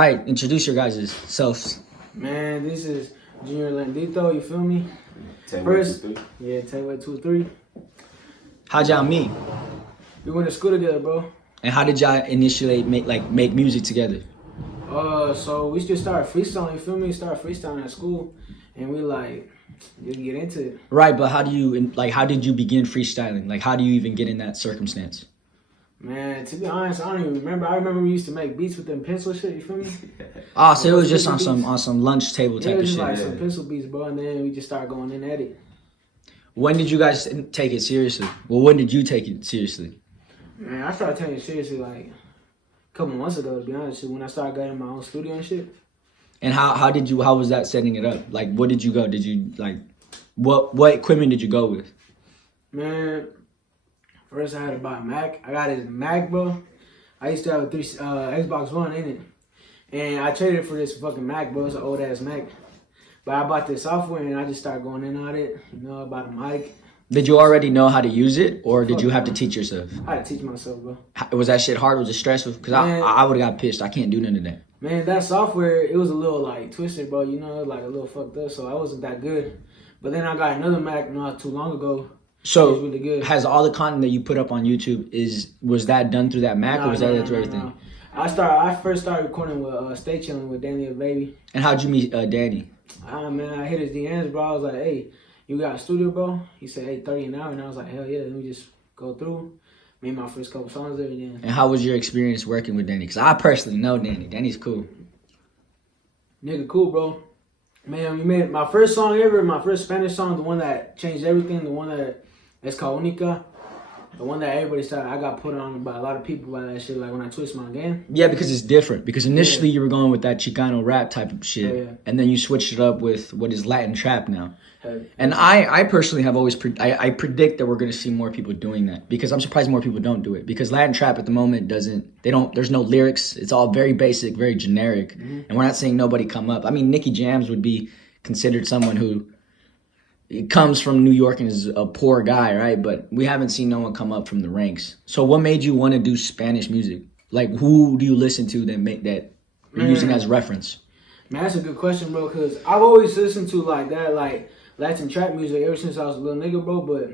right, introduce your guys' selves. Man, this is Junior Landito, you feel me? First, Yeah, TayWay23. How'd y'all meet? We went to school together, bro. And how did y'all initially make music together? So we just started freestyling, you feel me? Started freestyling at school, and we didn't get into it. Right, but how did you begin freestyling? Like, how do you even get in that circumstance? Man, to be honest, I don't even remember. I remember we used to make beats with them pencil shit, you feel me? So it was just on some lunch table type it of was shit. just like some pencil beats, bro, and then we just started going in at it. When did you guys take it seriously? Well, when did you take it seriously? Man, I started taking it seriously like a couple months ago, to be honest with you, when I started getting my own studio and shit. And how was that setting it up? Like, what did you go? Did you what equipment did you go with? Man, first I had to buy a Mac. I got his Mac, bro. I used to have a Xbox One in it. And I traded it for this fucking Mac, bro. It's an old ass Mac. But I bought this software and I just started going in on it. You know, I bought a mic. Did you already know how to use it, or did you have to teach yourself? I had to teach myself, bro. Was that shit hard? Was it stressful? Because I would have got pissed. I can't do none of that. Man, that software, it was a little like twisted, bro. You know, like a little fucked up. So I wasn't that good. But then I got another Mac not too long ago. So, it was really good. Has all the content that you put up on YouTube, was that done through that Mac, or was that through everything? No. I first started recording with Stay Chillin' with Danny and Baby. And how'd you meet Danny? Man, I hit his DMs, bro. I was like, hey, you got a studio, bro? He said, hey, 30 an hour. And I was like, hell yeah, let me just go through. Made my first couple songs there. And how was your experience working with Danny? Because I personally know Danny. Danny's cool. Nigga cool, bro. Man, we made my first song ever, my first Spanish song, the one that changed everything, the one that is called Única. The one that everybody started, I got put on by a lot of people by that shit, like when I twist my game. Yeah, because it's different. Because initially you were going with that Chicano rap type of shit. Yeah. And then you switched it up with what is Latin trap now. Hey. And I personally have always, I predict that we're going to see more people doing that. Because I'm surprised more people don't do it. Because Latin trap at the moment there's no lyrics. It's all very basic, very generic. Mm-hmm. And we're not seeing nobody come up. I mean, Nicky Jams would be considered someone who comes from New York and is a poor guy, right? But we haven't seen no one come up from the ranks. So what made you want to do Spanish music? Like, who do you listen to that you're using as reference? Man, that's a good question, bro, because I've always listened to like Latin trap music ever since I was a little nigga, bro. But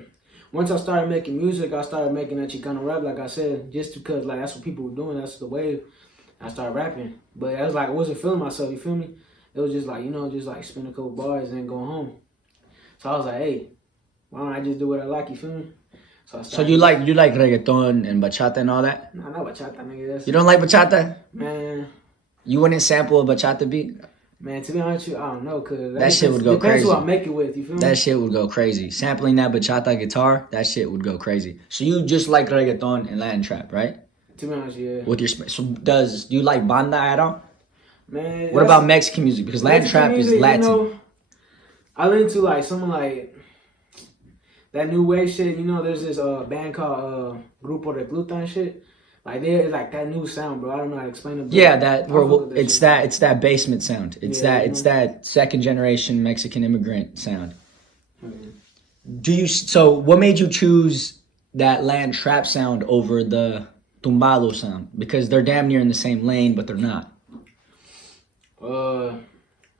once I started making music, I started making that Chicano rap, like I said, just because like that's what people were doing, that's the wave. I started rapping. But I was like, I wasn't feeling myself, you feel me? It was just like, you know, just like spin a couple bars and then go home. So I was like, hey, why don't I just do what I like, you feel me? So you like reggaeton and bachata and all that? Nah, not bachata, nigga. You don't like bachata? Man. You wouldn't sample a bachata beat? Man, to be honest with you, I don't know, cause that shit would go crazy. Depends who I make it with, you feel me? That shit would go crazy. Sampling that bachata guitar, that shit would go crazy. So you just like reggaeton and Latin trap, right? To be honest, yeah. Do you like banda at all? Man. What about Mexican music? Because Latin trap is Latin. You know, I listen to like someone like that new wave shit. You know, there's this band called Grupo Recluta and shit. Like they're like that new sound, bro. I don't know how to explain it. Yeah, it's that basement sound. It's that second generation Mexican immigrant sound. Mm-hmm. So what made you choose that Latin trap sound over the tumbado sound? Because they're damn near in the same lane, but they're not.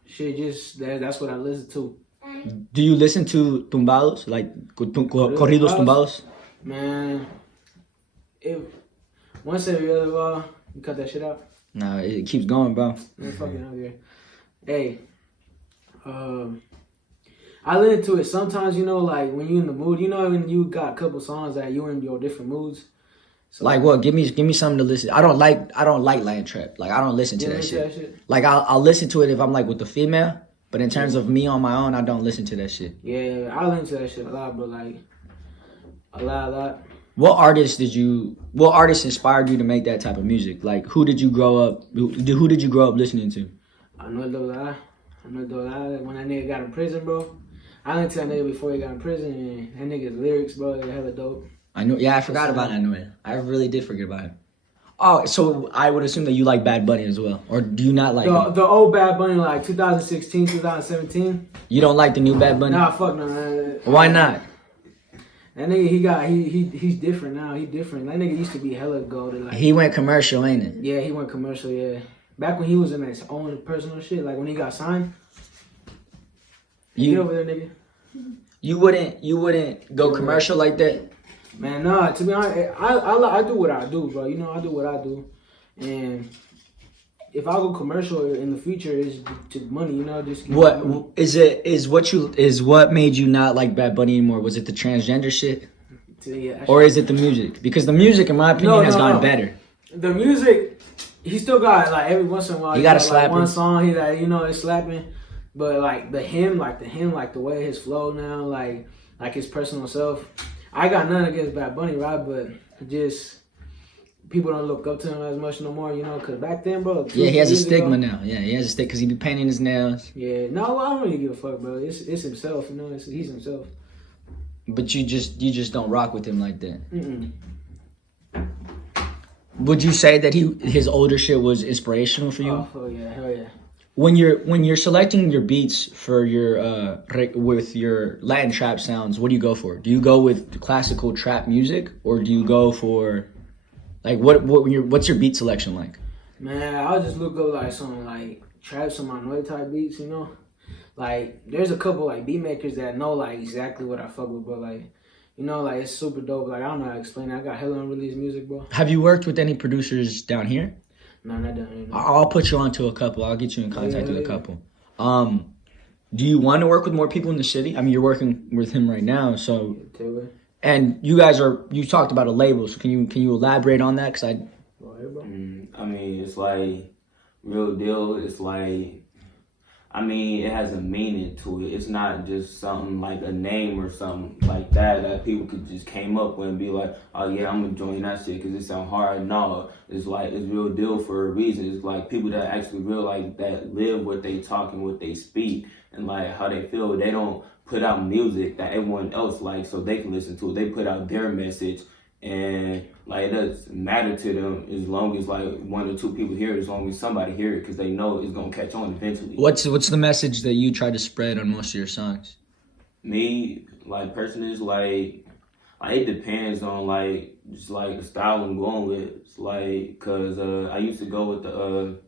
Shit, just that's what I listen to. Do you listen to tumbados, like corridos tumbados? Man, once every other while, you cut that shit out. No, it keeps going, bro. Man, fucking out here. Hey, I listen to it sometimes. You know, like when you in the mood. You know, when you got a couple songs that you in your different moods. So, like what? Give me something to listen. I don't like Latin trap. Like I don't listen to that shit. Like I'll listen to it if I'm like with the female. But in terms of me on my own, I don't listen to that shit. Yeah, I listen to that shit a lot, but like a lot. What artist inspired you to make that type of music? Like who did you grow up listening to? Anuel AA. When that nigga got in prison, bro. I listened to that nigga before he got in prison, and that nigga's lyrics, bro, they're hella dope. I forgot about Anuel. I really did forget about him. Oh, so I would assume that you like Bad Bunny as well, or do you not like the old Bad Bunny, like 2016, 2017? You don't like the new Bad Bunny? Nah, fuck no. Why not? That nigga, he's different now. He different. That nigga used to be hella golded. Like, he went commercial, ain't it? Yeah, he went commercial. Yeah. back when he was in his own personal shit, like when he got signed. Get You over there, nigga. you wouldn't go commercial like that? Man, nah. To be honest, I do what I do, bro. You know, I do what I do, and if I go commercial in the future, it's to money. You know, just What is it? Is what made you not like Bad Bunny anymore? Was it the transgender shit, or is it the music? Because the music, in my opinion, has gotten better. The music, he still got like every once in a while. He got a slapper. Like one song, he like it's slapping, but like the hymn, like the way his flow now, like his personal self. I got nothing against Bad Bunny, right? But just people don't look up to him as much no more, you know, because back then, bro. Yeah, he has a stigma now. Yeah, he has a stigma because he be painting his nails. Yeah, no, I don't really give a fuck, bro. It's himself, you know. He's himself. But you just don't rock with him like that. Mm-mm. Would you say that his older shit was inspirational for you? Oh yeah, hell yeah. When you're selecting your beats for your with your Latin trap sounds, what do you go for? Do you go with the classical trap music, or do you go for like what's your beat selection like? Man, I'll just look up like some like trap, some Manoy type beats, you know. Like there's a couple like beat makers that know like exactly what I fuck with, but like you know like it's super dope. Like I don't know how to explain it. I got hella unreleased music, bro. Have you worked with any producers down here? No, not down here. No. I'll put you onto a couple. I'll get you in contact with a couple. Do you want to work with more people in the city? I mean, you're working with him right now, so. TayWay. And you talked about a label, so can you elaborate on that? Cause I mean, it's like real deal. It's like, I mean, it has a meaning to it. It's not just something like a name or something like that people could just came up with and be like, oh yeah, I'm gonna join that shit because it sound hard. No, it's like, it's real deal for a reason. It's like people that actually real like that live what they talk and what they speak and like how they feel. They don't put out music that everyone else likes so they can listen to it. They put out their message and like it doesn't matter to them as long as like one or two people hear it, as long as somebody hear it because they know it's gonna catch on eventually. What's the message that you try to spread on most of your songs? Me, like personally, it's like it depends on like just like the style I'm going with. It's like cause I used to go with the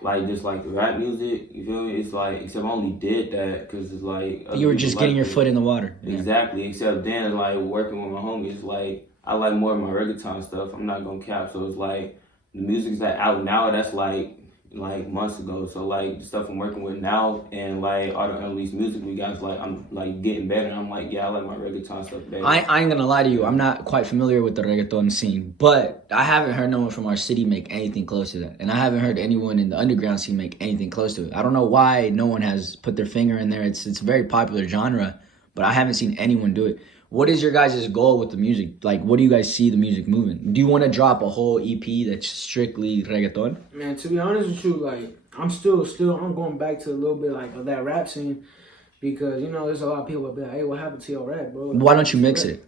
like just like the rap music, you feel me? It's like except I only did that because it's like You were just getting your foot in the water. Exactly. Except then like working with my homies, like I like more of my reggaeton stuff. I'm not gonna cap. So it's like the music's that out now. That's like months ago. So like the stuff I'm working with now and like all the unreleased music we got, like I'm like getting better. And I'm like, yeah, I like my reggaeton stuff better. I ain't gonna lie to you. I'm not quite familiar with the reggaeton scene, but I haven't heard no one from our city make anything close to that, and I haven't heard anyone in the underground scene make anything close to it. I don't know why no one has put their finger in there. It's a very popular genre, but I haven't seen anyone do it. What is your guys' goal with the music? Like, what do you guys see the music moving? Do you want to drop a whole EP that's strictly reggaeton? Man, to be honest with you, like I'm still I'm going back to a little bit like of that rap scene because you know there's a lot of people that be like, hey, what happened to your rap, bro? Like, why don't you mix it?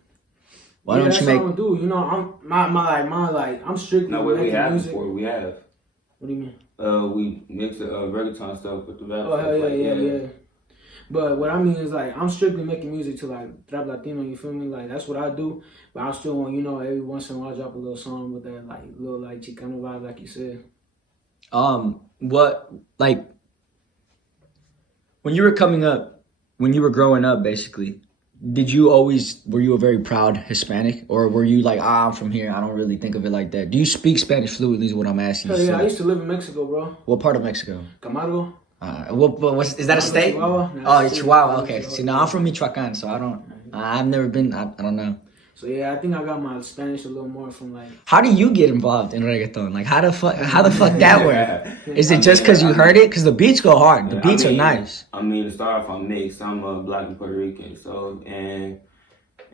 Why don't you make? That's what I'm gonna do. You know, I'm strictly No, what we making have music. before we have. What do you mean? We mix the reggaeton stuff with the rap. Oh hell stuff, yeah. But what I mean is like I'm strictly making music to like rap Latino, you feel me? Like that's what I do. But I still want, you know, every once in a while I drop a little song with that like little like Chicano vibe, like you said. What like when you were coming up, when you were growing up, basically, were you a very proud Hispanic, or were you like, I'm from here, I don't really think of it like that? Do you speak Spanish fluently? Is what I'm asking. Hell yeah, I used to live in Mexico, bro. What part of Mexico? Camargo. Is that a state? Chihuahua. Oh, it's Chihuahua. Okay. See, now I'm from Michoacan, so I've never been. I don't know. So yeah, I think I got my Spanish a little more from like. How do you get involved in reggaeton? Like, how the fuck that work? Is it just because you heard it? Because the beats go hard. The beats are nice. I mean, to start off, I'm mixed. I'm Black and Puerto Rican, so and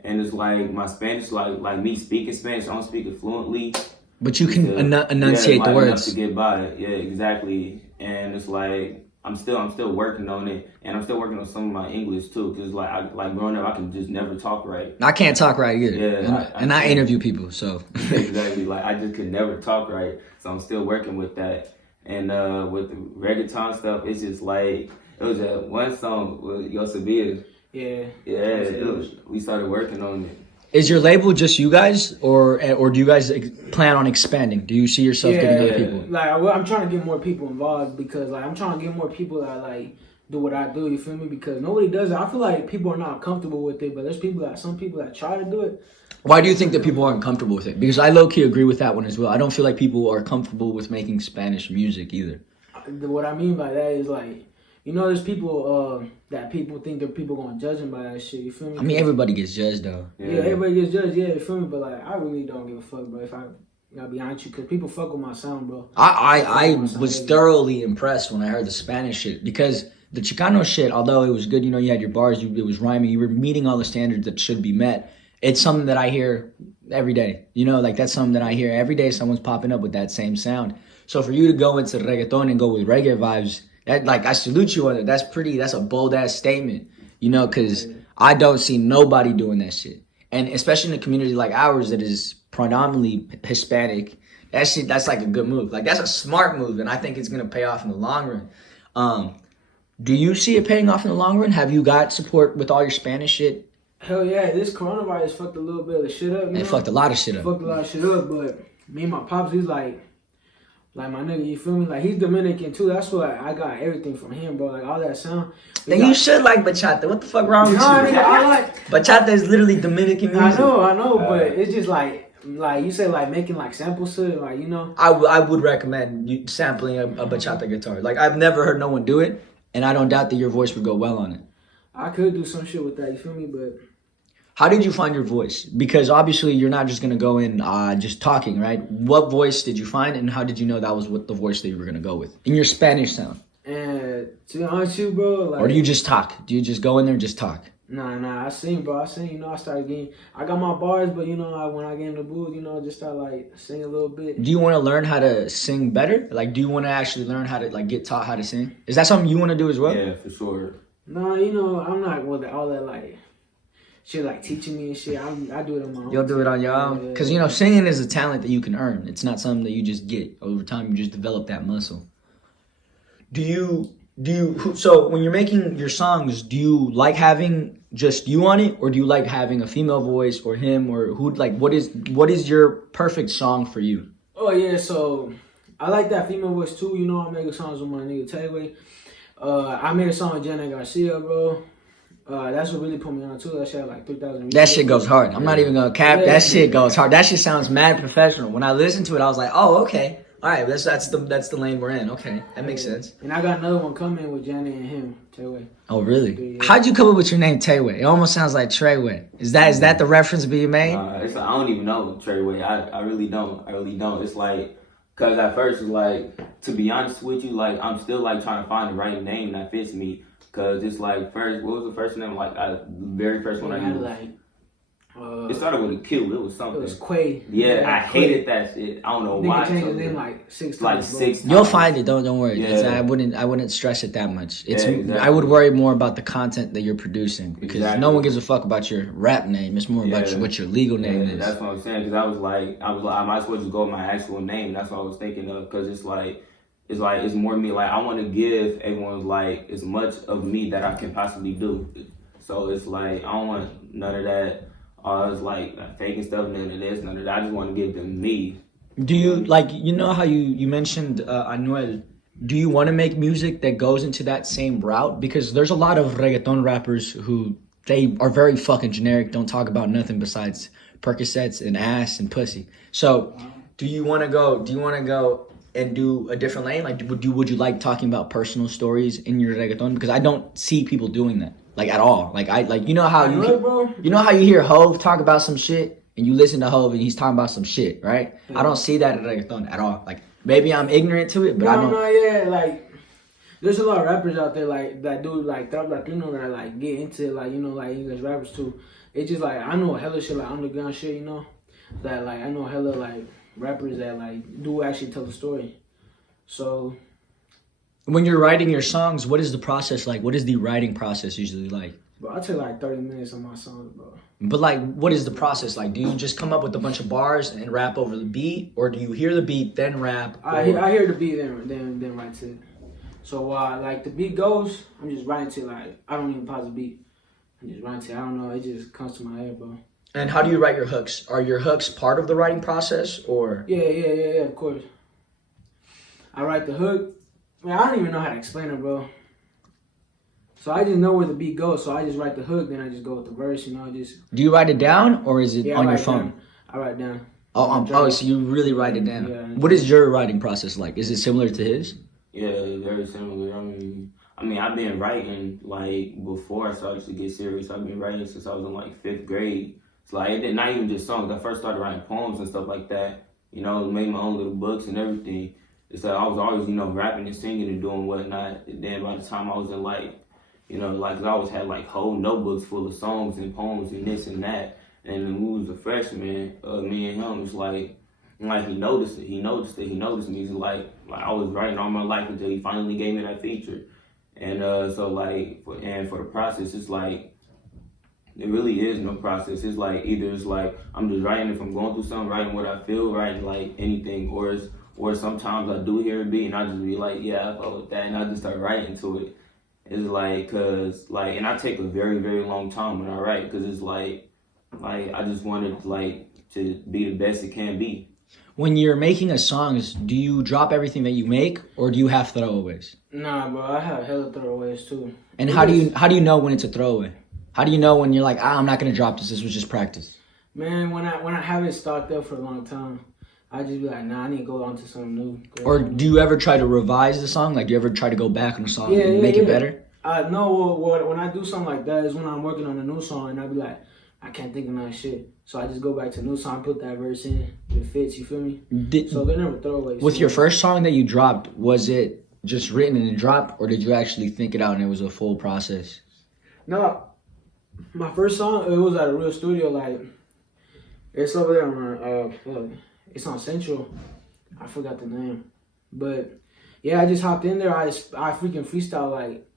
it's like my Spanish, like me speaking Spanish, I don't speak it fluently. But you can enunciate the words. Enough to get by it. Yeah, exactly. And it's like. I'm still working on it, and I'm still working on some of my English too. Cause like growing up, I can just never talk right. I can't talk right either. Yeah, and I interview people, so exactly. Like I just could never talk right, so I'm still working with that. And with the reggaeton stuff, it's just like it was that one song with Yo Sabia. Yeah. Yeah, we started working on it. Is your label just you guys, or do you guys plan on expanding? Do you see yourself getting other people? Like I'm trying to get more people involved because like I'm trying to get more people that like do what I do. You feel me? Because nobody does it. I feel like people are not comfortable with it, but there's some people that try to do it. Why do you think that people aren't comfortable with it? Because I low-key agree with that one as well. I don't feel like people are comfortable with making Spanish music either. What I mean by that is like, you know, there's people that people think that people gonna judge them by that shit. You feel me? I mean, everybody gets judged though. Yeah, everybody gets judged. Yeah, you feel me? But like, I really don't give a fuck, bro. If I gotta be honest with you, because people fuck with my sound, bro. I was thoroughly impressed when I heard the Spanish shit because the Chicano shit, although it was good, you know, you had your bars, it was rhyming, you were meeting all the standards that should be met. It's something that I hear every day. You know, like that's something that I hear every day. Someone's popping up with that same sound. So for you to go into reggaeton and go with reggae vibes, that like I salute you on it. That's a bold ass statement. You know, because I don't see nobody doing that shit, and especially in a community like ours that is predominantly Hispanic. That shit, that's like a good move. Like that's a smart move, and I think it's gonna pay off in the long run. Do you see it paying off in the long run? Have you got support with all your Spanish shit? Hell yeah, this coronavirus fucked a little bit of the shit up. It fucked a lot of shit up. Fucked a lot of shit up, but me and my pops, he's like my nigga, you feel me? Like he's Dominican too. That's why I got everything from him, bro. Like all that sound. Then you should like bachata. What the fuck wrong with you? Nigga, I like bachata is literally Dominican music. I know, but it's just like you say, like making like samples to it, like you know. I would recommend you sampling a bachata guitar. Like I've never heard no one do it, and I don't doubt that your voice would go well on it. I could do some shit with that, you feel me? But how did you find your voice? Because obviously you're not just gonna go in just talking, right? What voice did you find, and how did you know that was what the voice that you were gonna go with in your Spanish sound? And to be honest with you, bro, like, or do you just talk? Do you just go in there and just talk? Nah, I sing, bro. You know, I started getting, I got my bars, but you know, when I get in the booth, you know, I just start like sing a little bit. Do you want to learn how to sing better? Like, do you want to actually learn how to like get taught how to sing? Is that something you want to do as well? Yeah, for sure. No, you know, I'm not with all that like shit, like teaching me and shit. I do it on my own. You'll do it on your own, because you know, singing is a talent that you can earn. It's not something that you just get over time. You just develop that muscle. So when you're making your songs, do you like having just you on it, or do you like having a female voice or him, or who? Like, what is your perfect song for you? Oh yeah, so I like that female voice too. You know, I make songs with my nigga TayWay. I made a song with Jenna Garcia, bro. That's what really put me on too. That shit had like 3,000 views. That shit goes hard. I'm not even gonna cap. Yeah. That shit goes hard. That shit sounds mad professional. When I listened to it, I was like, oh, okay. All right, that's the lane we're in. Okay, that makes sense. And I got another one coming with Johnny and him, TayWay. Oh, really? Yeah. How'd you come up with your name, TayWay? It almost sounds like Treyway. Is that the reference being made? I don't even know Treyway. I really don't. It's like, cause at first it's like, to be honest with you, like I'm still like trying to find the right name that fits me. Cause it's like what was the first name? Like very first one I used. Like, it started with a Q. It was something. It was Quay. Yeah, I hated that shit. I don't know why. Nigga changed his name like 6 times. Like 6 times. You'll find it. Don't worry. Yeah. I wouldn't stress it that much. It's exactly. I would worry more about the content that you're producing, because no one gives a fuck about your rap name. It's more about what your legal name is. That's what I'm saying. Because I was like, I might as well just go with my actual name. That's what I was thinking of. Because it's more me. Like I want to give everyone like as much of me that I can possibly do. So it's like I don't want none of that. It's like faking stuff, none of this, none of that. I just want to give them me. Do you like, you know how you mentioned Anuel? Do you want to make music that goes into that same route? Because there's a lot of reggaeton rappers who they are very fucking generic, don't talk about nothing besides Percocets and ass and pussy. So do you want to go and do a different lane? Like would you like talking about personal stories in your reggaeton? Because I don't see people doing that. Like at all. You know how you hear Hove talk about some shit and you listen to Hove and he's talking about some shit, right? Yeah. I don't see that in reggaeton at all. Like maybe I'm ignorant to it, but I don't. No, yeah, like there's a lot of rappers out there like that do like trap Latino that like get into like, you know, like English rappers too. It's just like I know hella shit like underground shit, you know, that like I know hella like rappers that like do actually tell the story. So when you're writing your songs, what is the process like? What is the writing process usually like? Bro, I take like 30 minutes on my songs, bro. But like, what is the process like? Do you just come up with a bunch of bars and rap over the beat, or do you hear the beat then rap? I hear the beat then write to it. So like the beat goes, I'm just writing to it, like I don't even pause the beat. I'm just writing to it. I don't know, it just comes to my head, bro. And how do you write your hooks? Are your hooks part of the writing process, or? Yeah, of course. I write the hook. Man, I don't even know how to explain it, bro. So I just know where the beat goes. So I just write the hook, then I just go with the verse. You know, I just. Do you write it down, or is it on your phone? I write down. So you really write it down. Yeah, what is your writing process like? Is it similar to his? Yeah, very similar. I mean, I've been writing like before I started to get serious. I've been writing since I was in like 5th grade. It's like not even just songs. I first started writing poems and stuff like that. You know, made my own little books and everything. It's like I was always, you know, rapping and singing and doing whatnot. And then by the time I was in like, you know, like 'cause I always had like whole notebooks full of songs and poems and this and that. And when we was a freshman, me and him, it's like he noticed it. He noticed me. He's like I was writing all my life until he finally gave me that feature. And so like, for the process, it's like, there really is no process. It's like, either it's like, I'm just writing if I'm going through something, writing what I feel, writing like anything, or sometimes I do hear a beat and I just be like, yeah, I fuck with that, and I just start writing to it. It's like, cause like, and I take a very, very long time when I write, cause it's like I just wanted like to be the best it can be. When you're making a song, do you drop everything that you make, or do you have throwaways? Nah, bro, I have hella throwaways too. And how do you know when it's a throwaway? How do you know when you're like, I'm not gonna drop this. This was just practice. Man, when I have it stocked up for a long time, I just be like, nah, I need to go on to something new. Or do you ever try to revise the song? Like, do you ever try to go back on a song and make it better? No, when I do something like that is when I'm working on a new song and I be like, I can't think of that shit. So I just go back to a new song, put that verse in, it fits, you feel me? So they're never throwaways. With your first song that you dropped, was it just written and dropped, or did you actually think it out and it was a full process? No, my first song, it was at a real studio, like, it's over there on, it's on Central. I forgot the name. But, yeah, I just hopped in there, I freaking freestyle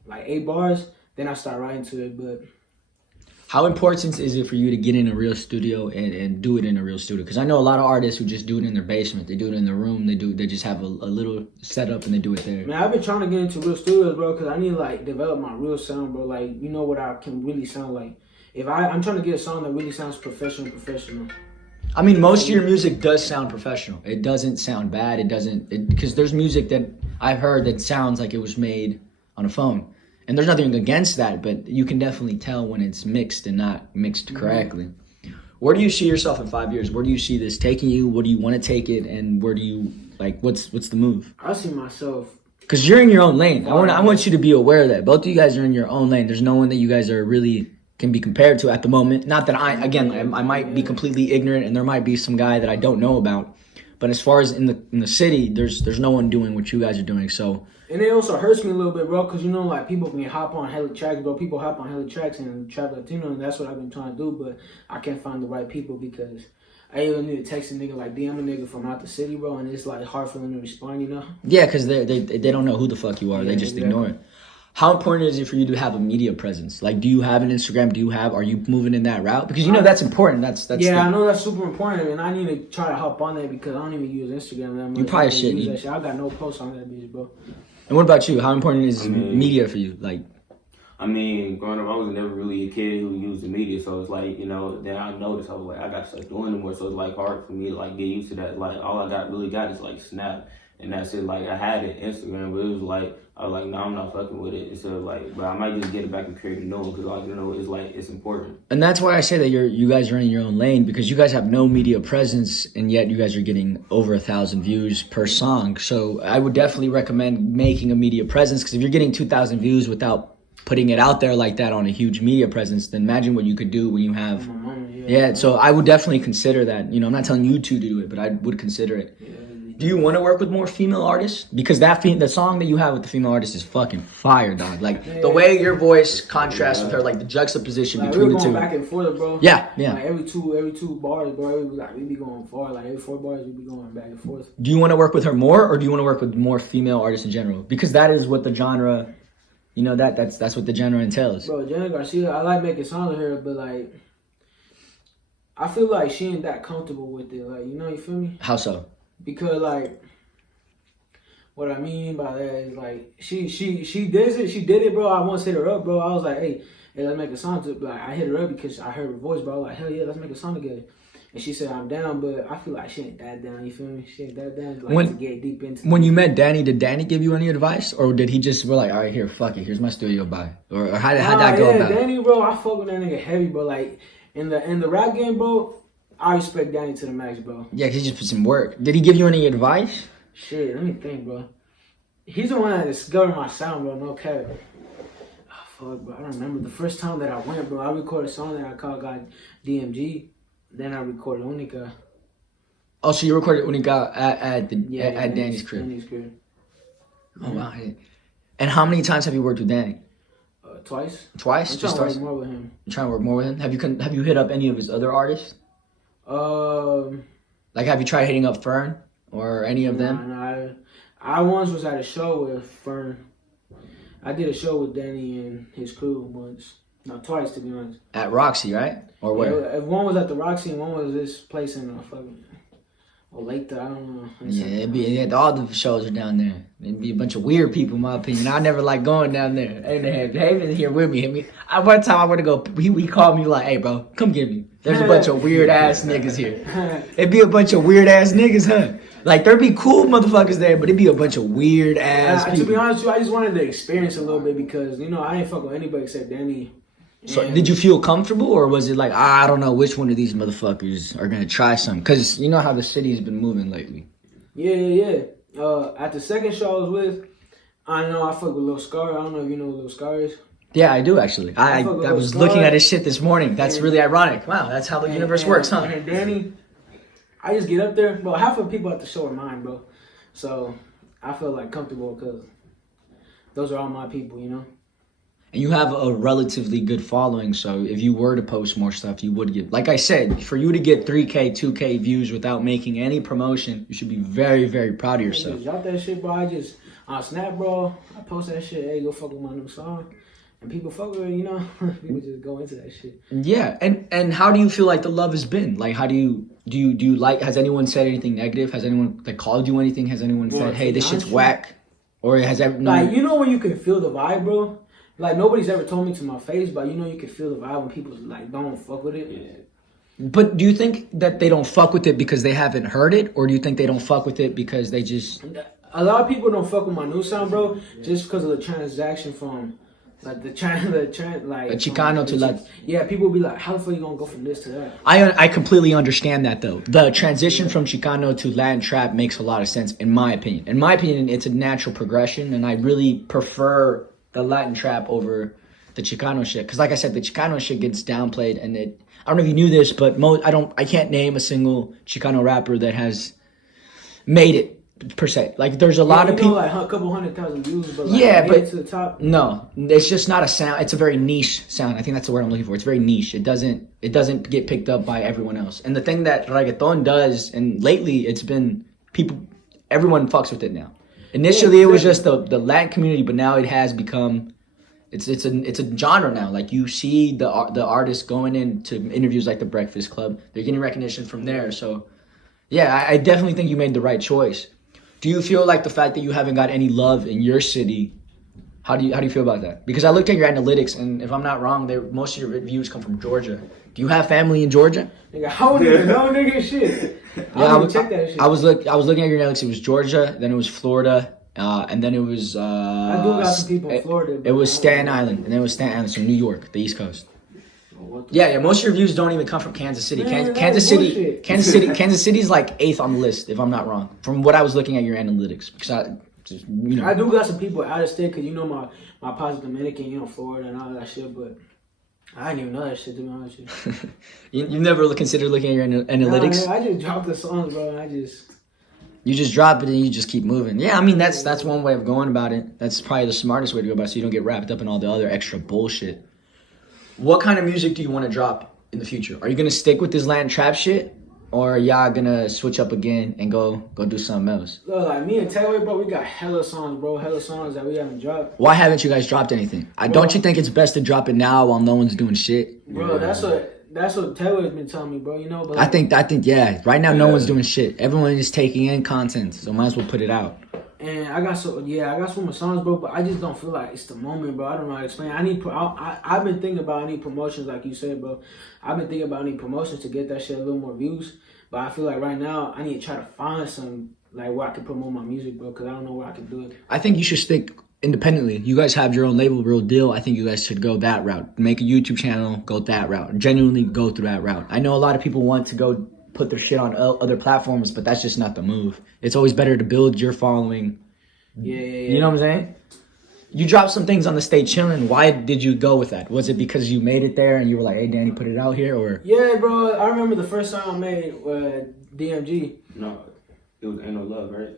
like 8 bars, then I start writing to it, but... How important is it for you to get in a real studio and do it in a real studio? Because I know a lot of artists who just do it in their basement. They do it in their room. They just have a little setup and they do it there. Man, I've been trying to get into real studios, bro, because I need to like develop my real sound, bro. Like, you know what I can really sound like. I'm trying to get a song that really sounds professional. I mean, most of your music does sound professional. It doesn't sound bad. Because there's music that I've heard that sounds like it was made on a phone. And there's nothing against that, but you can definitely tell when it's mixed and not mixed correctly. Where do you see yourself in 5 years? Where do you see this taking you? What do you want to take it? And where do you, like, what's the move? I see myself. Because you're in your own lane. I want you to be aware of that. Both of you guys are in your own lane. There's no one that you guys are really can be compared to at the moment. Not that I might be completely ignorant and there might be some guy that I don't know about. But as far as in the city, there's no one doing what you guys are doing. So. And it also hurts me a little bit, bro, because, you know, like, people can hop on hella tracks, bro. People hop on hella tracks and trap Latino, and that's what I've been trying to do, but I can't find the right people because I even need to text a nigga, like, DM a nigga from out the city, bro, and it's, like, hard for them to respond, you know? Yeah, because they don't know who the fuck you are. Yeah, they just ignore it. How important is it for you to have a media presence? Like, do you have an Instagram? Are you moving in that route? Because, you know, that's important. That's I know that's super important, and I need to try to hop on that because I don't even use Instagram that much. You probably should. I got no posts on that bitch, bro. And what about you? How important is media for you? Like, I mean, growing up, I was never really a kid who used the media, so it's like, you know, then I noticed, I was like, I got to start doing it more, so it's like hard for me to like get used to that. Like, all I really got is like Snap, and that's it. Like, I had it, Instagram, but it was like, I was like, no, I'm not fucking with it. It's like, but I might just get it back and create a new one because, like, you know, it's like, it's important. And that's why I say that you guys are in your own lane, because you guys have no media presence, and yet you guys are getting over 1,000 views per song. So I would definitely recommend making a media presence, because if you're getting 2,000 views without putting it out there like that on a huge media presence, then imagine what you could do when you have. Yeah, so I would definitely consider that. You know, I'm not telling you to do it, but I would consider it. Yeah. Do you want to work with more female artists? Because the song that you have with the female artist is fucking fire, dog. Like, the way your voice contrasts with her, like the juxtaposition between the two. We're going back and forth, bro. Yeah. Like every two bars, bro, we be going far. Like every 4 bars, we be going back and forth. Do you want to work with her more, or do you want to work with more female artists in general? Because that is what the genre, you know, that's what the genre entails. Bro, Jenna Garcia, I like making songs with her, but like, I feel like she ain't that comfortable with it. Like, you know, you feel me? How so? Because, like, what I mean by that is, like, she did it, bro. I once hit her up, bro. I was like, hey, hey, let's make a song. Like, I hit her up because I heard her voice, bro. I was like, hell yeah, let's make a song together. And she said, I'm down, but I feel like she ain't that down, you feel me? She ain't that down, like, to get deep into when you met Danny, did Danny give you any advice? Or did he just be like, all right, here, fuck it, here's my studio, bye? Or how'd that go about? Danny, bro, I fuck with that nigga heavy, bro. Like, in the rap game, bro, I respect Danny to the max, bro. Yeah, he just put some work. Did he give you any advice? Shit, let me think, bro. He's the one that discovered my sound, bro, no cap. Oh, fuck, bro, I don't remember the first time that I went, bro. I recorded a song that I called DMG. Then I recorded Unica. Oh, so you recorded Unica at Danny's crib? Danny's crib. Oh, wow. And how many times have you worked with Danny? Twice. Twice? I'm Just trying to twice? work more with him. You're trying to work more with him? Have you hit up any of his other artists? Like, have you tried hitting up Fern or any of them? Nah, I once was at a show with Fern. I did a show with Danny and his crew once. No, twice, to be honest. At Roxy, right? Or where? Yeah, one was at the Roxy and one was this place in fucking Olathe, I don't know. Yeah, all the shows are down there. It'd be a bunch of weird people, in my opinion. I never like going down there. And Haven's here with me. One time I went to go, he called me like, hey, bro, come get me. There's a bunch of weird ass niggas here. It'd be a bunch of weird ass niggas, huh? Like, there'd be cool motherfuckers there, but it'd be a bunch of weird ass people. To be honest with you, I just wanted to experience a little bit because, I ain't fuck with anybody except Danny. So did you feel comfortable, or was it like, I don't know which one of these motherfuckers are gonna try something? Because you know how the city's been moving lately. Yeah. At the second show I was with, I know I fuck with Lil Scar. I don't know if you know who Lil Scar is. Yeah, I do actually. I was looking at his shit this morning. That's really ironic. Wow, that's how the universe works, huh? And Danny, I just get up there, bro. Half of the people at the show are mine, bro. So I feel like comfortable because those are all my people, And you have a relatively good following, so if you were to post more stuff, you would get... Like I said, for you to get 3K, 2K views without making any promotion, you should be very, very proud of yourself. Just drop that shit, bro. On Snap, bro, I post that shit. Hey, go fuck with my new song. And people fuck with it, People just go into that shit. Yeah, and how do you feel like the love has been? Like, how do you like... Has anyone said anything negative? Has anyone called you anything? Has anyone said, hey, this shit's whack? Or has everyone... Like, when you can feel the vibe, bro? Like, nobody's ever told me to my face, but you can feel the vibe when people, don't fuck with it. Yeah. But do you think that they don't fuck with it because they haven't heard it? Or do you think they don't fuck with it because they just... A lot of people don't fuck with my new sound, bro, just because of the transaction from, the Chicano to Latin. Yeah, people be like, how the fuck you gonna go from this to that? I completely understand that, though. The transition from Chicano to Latin trap makes a lot of sense, in my opinion. In my opinion, it's a natural progression, and I really prefer the Latin trap over the Chicano shit. Because like I said, the Chicano shit gets downplayed, and I don't know if you knew this, but I can't name a single Chicano rapper that has made it, per se. Like, there's a lot of people... a couple 100,000 views, but but to the top. No, it's just not a sound. It's a very niche sound. I think that's the word I'm looking for. It's very niche. It doesn't get picked up by everyone else. And the thing that reggaeton does, and lately it's been everyone fucks with it now. Initially, it was just the Latin community, but now it has become, it's a genre now. Like, you see the artists going into interviews like The Breakfast Club. They're getting recognition from there. So, yeah, I definitely think you made the right choice. Do you feel like the fact that you haven't got any love in your city, how do you feel about that? Because I looked at your analytics, and if I'm not wrong, most of your views come from Georgia. Do you have family in Georgia? Nigga, I don't even know, nigga, shit. Yeah, check that shit. I was looking at your analytics. It was Georgia, then it was Florida, and then it was... I do got some people in Florida. It was Staten Island, and then it was Staten Island, so New York, the East Coast. Yeah, most of your views don't even come from Kansas City. Man, Kansas City's like 8th on the list, if I'm not wrong, from what I was looking at your analytics. Because I do got some people out of state, because my pops Dominican, Florida and all that shit, but I didn't even know that shit, to be honest with you. You've never considered looking at your analytics? Nah, I just dropped the songs, bro, and You just drop it and you just keep moving. Yeah, I mean, that's one way of going about it. That's probably the smartest way to go about it, so you don't get wrapped up in all the other extra bullshit. What kind of music do you want to drop in the future? Are you going to stick with this Latin trap shit? Or are y'all going to switch up again and go do something else? Look, like me and TayWay, bro, we got hella songs, bro. Hella songs that we haven't dropped. Why haven't you guys dropped anything? Don't you think it's best to drop it now while no one's doing shit? Bro, that's what TayWay's been telling me, bro. But I think, yeah. Right now, no one's doing shit. Everyone is taking in content, so might as well put it out. And I got some more songs, bro, but I just don't feel like it's the moment, bro. I don't know how to explain. I've been thinking about I need promotions, like you said, bro. I've been thinking about I need promotions to get that shit a little more views. But I feel like right now I need to try to find some like where I can promote my music, bro, because I don't know where I can do it. I think you should stick independently. You guys have your own label, Real Deal. I think you guys should go that route. Make a YouTube channel, go that route. Genuinely go through that route. I know a lot of people want to go put their shit on other platforms, but that's just not the move. It's always better to build your following. Yeah. You know what I'm saying? You dropped some things on the Stay Chillin'. Why did you go with that? Was it because you made it there and you were like, hey, Danny, put it out here? Or yeah, bro. I remember the first song I made, DMG. No, it was Ain't No Love, right?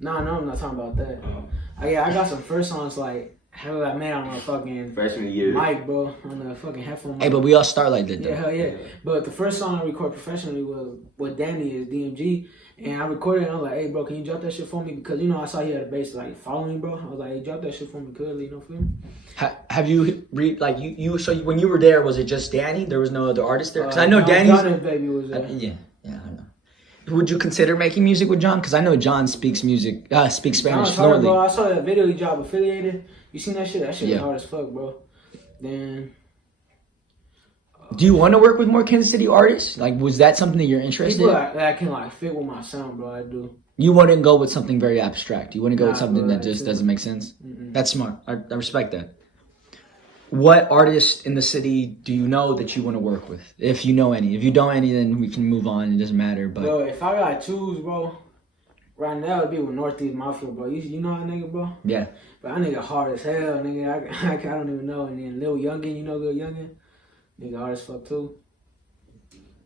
No, I'm not talking about that. I got some first songs like hell I made on a fucking Freshman year. mic, bro, on the fucking headphone mic. hey, but we all start like that, though. Yeah, hell yeah. But the first song I recorded professionally was with Danny is DMG. And I recorded it and I was like, hey, bro, can you drop that shit for me? Because, I saw he had a bass, like, following, bro. I was like, hey, drop that shit for me, clearly, feel me? Have you, so when you were there, was it just Danny? There was no other artist there? Because I know Danny's... John and Baby was there. Yeah, I know. Would you consider making music with John? Because I know John speaks Spanish John's hard, fluently. bro. I saw that video he dropped, Affiliated. You seen that shit? That shit was Yeah. hard as fuck, bro. Then... Do you want to work with more Kansas City artists? Like, was that something that you're interested people in? that can, like, fit with my sound, bro. I do. You wouldn't go with something very abstract. You wouldn't go with Nah, something bro, that just too. doesn't make sense. Mm-mm. That's smart. I respect that. What artist in the city do you know that you want to work with? If you know any. If you don't any, then we can move on. It doesn't matter. But Bro, if I gotta choose, bro, right now it'd be with Northeast Mafia, bro. You know that nigga, bro? yeah, But that nigga hard as hell, nigga. I don't even know. And then Lil Youngin, you know Lil Youngin? Nigga hard as fuck too.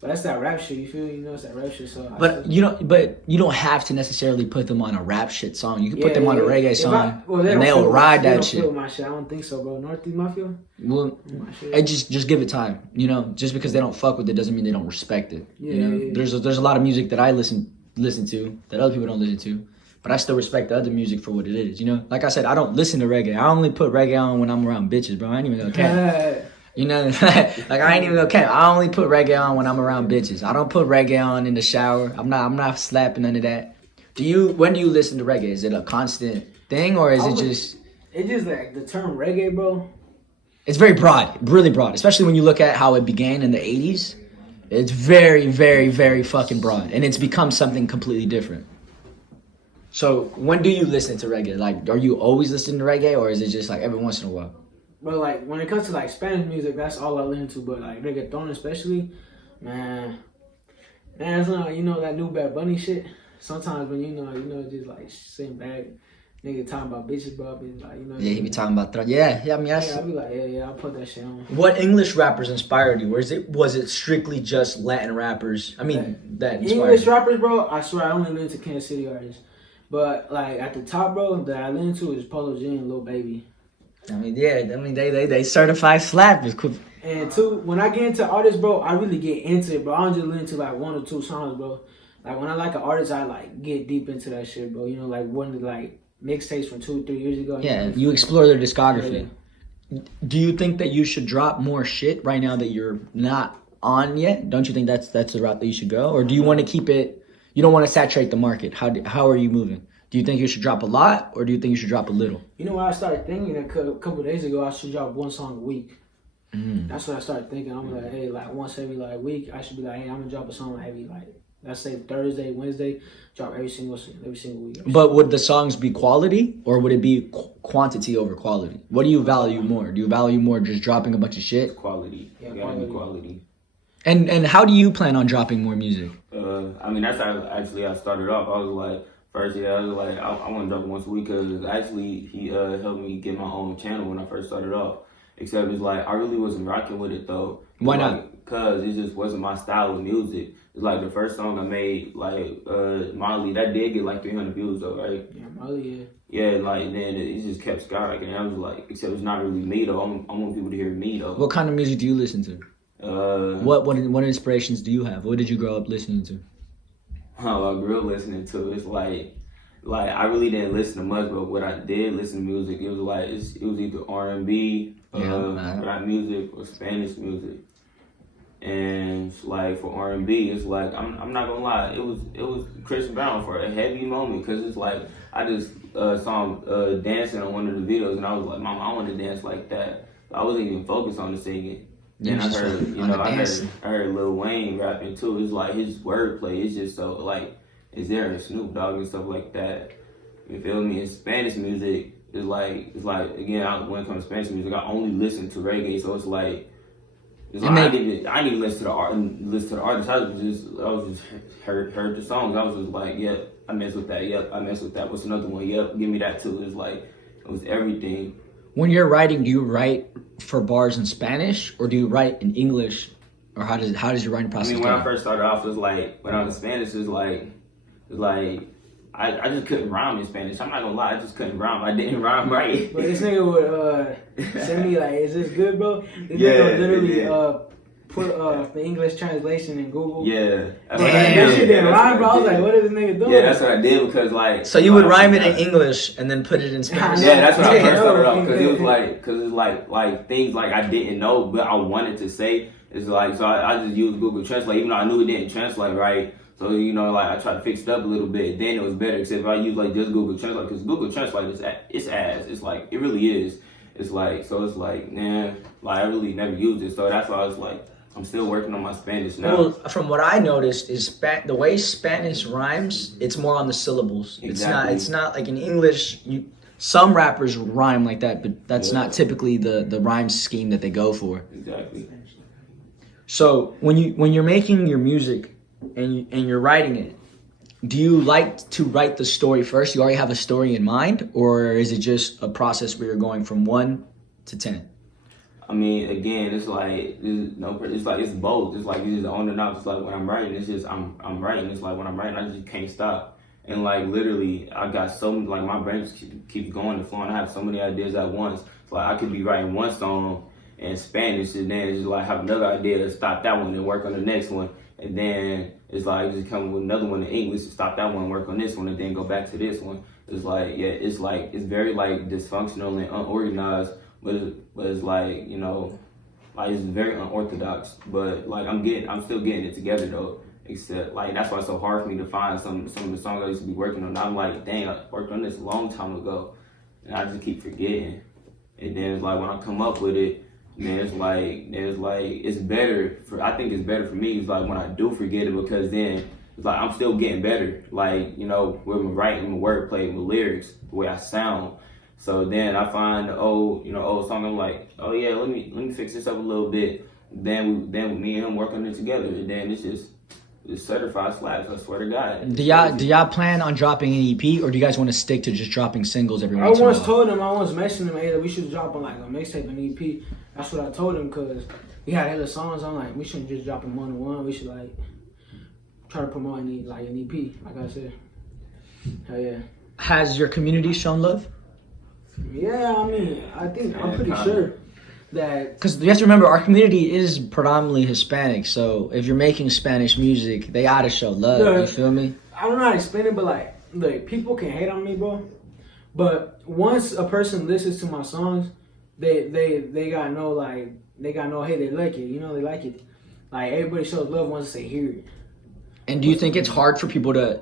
But that's that rap shit, you feel me? It's that rap shit. So but you don't have to necessarily put them on a rap shit song. You can put them on a reggae song, and they'll ride that shit. My shit. I don't think so, bro. Northeast Mafia. Well, My shit. just give it time. Just because they don't fuck with it doesn't mean they don't respect it. Yeah. There's a lot of music that I listen to that other people don't listen to, but I still respect the other music for what it is. Like I said, I don't listen to reggae. I only put reggae on when I'm around bitches, bro. I ain't even gonna cap. Like I ain't even gonna cap. I only put reggae on when I'm around bitches. I don't put reggae on in the shower. I'm not slapping none of that. When do you listen to reggae? Is it a constant thing or is it just? It's just like the term reggae, bro. It's very broad, really broad. Especially when you look at how it began in the '80s. It's very, very, very fucking broad, and it's become something completely different. So when do you listen to reggae? Like, are you always listening to reggae, or is it just like every once in a while? But like when it comes to like Spanish music, that's all I listen to. But like reggaeton, especially, man, it's not that new Bad Bunny shit. Sometimes when just like sitting back, nigga talking about bitches, bro. I be like, Yeah, he be talking about that. Yeah. I mean, I be like, yeah, I'll put that shit on. What English rappers inspired you? Or was it strictly just Latin rappers? I mean, that inspired English you. rappers, bro. I swear I only listen to Kansas City artists. But like at the top, bro, that I listen to is Polo G and Lil Baby. I mean, they certified slappers. And two, when I get into artists, bro, I really get into it, bro. I don't just listen to like one or two songs, bro. Like when I like an artist, I like get deep into that shit, bro. Like one of the like mixtapes from 2-3 years ago. Yeah, you explore their discography. Yeah. Do you think that you should drop more shit right now that you're not on yet? Don't you think that's the route that you should go? Or do you want to keep it, you don't want to saturate the market? How are you moving? Do you think you should drop a lot or do you think you should drop a little? You know what I started thinking a couple of days ago, I should drop one song a week. That's what I started thinking. I'm like, hey, like once every like week, I should be like, hey, I'm gonna drop a song every like, let's say Thursday, Wednesday, drop every single week. But would the songs be quality or would it be quantity over quality? What do you value more? Do you value more just dropping a bunch of shit? Quality. Yeah, quality. And how do you plan on dropping more music? I mean, that's how actually I started off. I was like, first, I was like, I want to drop it once a week because actually he helped me get my own channel when I first started off. Except it's like, I really wasn't rocking with it though. Why not? Because it just wasn't my style of music. It's like the first song I made, like Molly, that did get like 300 views though, right? Yeah, Molly, yeah. Yeah, like then it just kept skyrocketing. I was like, except it's not really me though. I want people to hear me though. What kind of music do you listen to? What inspirations do you have? What did you grow up listening to? I grew up listening to, it's like I really didn't listen to much, but what I did listen to music, it was like it was either R&B, rap music, or Spanish music. And like for R&B, it's like I'm not gonna lie, it was Chris Brown for a heavy moment because it's like I just saw him dancing on one of the videos, and I was like, Mom, I want to dance like that. I wasn't even focused on the singing. Then I heard, I heard Lil Wayne rapping too. It's like his wordplay is just so like, is there in Snoop Dogg and stuff like that. You feel me? In Spanish music, it's like again, when it comes to Spanish music, I only listen to reggae, so it's like I didn't even listen to the artist. I was just heard the songs. I was just like, yep, I mess with that. Yep, I mess with that. What's another one? Yep, give me that too. It's like it was everything. When you're writing, do you write for bars in Spanish or do you write in English, or how does your writing process go? I mean, when I first started off, it was like when I was in Spanish, it was like I just couldn't rhyme in Spanish. I'm not gonna lie, I just couldn't rhyme. I didn't rhyme right. But this nigga would send me like, "Is this good, bro?" This nigga literally put the English translation in Google. Yeah, that shit didn't rhyme, bro. I was like, "What is this nigga doing?" Yeah, that's what I did because like. So you would rhyme it in English and then put it in Spanish. Yeah, that's when I first started off because it was like things like I didn't know but I wanted to say. It's like so I just used Google Translate even though I knew it didn't translate right. So, you know, like I tried to fix it up a little bit. Then it was better, except if I use like just Google Translate, because Google Translate it's ass. It's like, it really is. It's like, so it's like, nah, like I really never used it. So that's why I was like, I'm still working on my Spanish now. Well, from what I noticed is the way Spanish rhymes, it's more on the syllables. Exactly. It's not like in English, some rappers rhyme like that, but that's not typically the rhyme scheme that they go for. Exactly. So when you're making your music, and you're writing it, do you like to write the story first? You already have a story in mind, or is it just a process where you're going from 1 to 10? I mean, again, it's like it's both. It's like it's just on and off. It's like when I'm writing, it's just I'm writing. It's like when I'm writing, I just can't stop. And like literally, I got so many, like my brain just keeps going and flowing. I have so many ideas at once. It's like I could be writing one song in Spanish, and then it's just like have another idea, stop that one, and work on the next one. And then it's like just come with another one in English, stop that one, work on this one, and then go back to this one. It's like it's very like dysfunctional and unorganized, but it's like, you know, like it's very unorthodox. But like I'm still getting it together though. Except like that's why it's so hard for me to find some of the songs I used to be working on. I'm like, dang, I worked on this a long time ago, and I just keep forgetting. And then it's like when I come up with it. Man, it's like it's better for. I think it's better for me. It's like when I do forget it because then it's like I'm still getting better. Like, you know, with my writing, my wordplay, my lyrics, the way I sound. So then I find the old song. I'm like, oh yeah, let me fix this up a little bit. Then me and him work on it together. And then it's just certified slaps. I swear to God. Do y'all plan on dropping an EP, or do you guys want to stick to just dropping singles every once in a while? I once mentioned him, hey, we should drop on like a mixtape, an EP. That's what I told him, because we had other songs. I'm like, we shouldn't just drop them 1-on-1. We should like try to promote an EP, like I said. Hell yeah. Has your community shown love? Yeah, I mean, I'm pretty sure that, because you have to remember, our community is predominantly Hispanic. So if you're making Spanish music, they ought to show love. You feel me? I don't know how to explain it, but like people can hate on me, bro. But once a person listens to my songs, they gotta know, hey, they like it, you know, they like it. Like everybody shows love once they hear it. And do you think it's hard for people to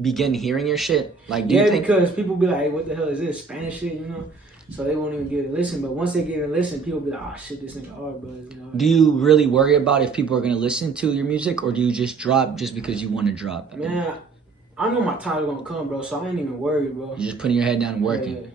begin hearing your shit? Like, do you think? Because people be like, hey, what the hell is this Spanish shit, you know? So they won't even give it a listen. But once they give it a listen, people be like, oh shit, this nigga hard, bro. You know? Do you really worry about if people are gonna listen to your music, or do you just drop just because you want to drop? Man, I know my time's gonna come, bro. So I ain't even worried, bro. You're just putting your head down and working. Yeah.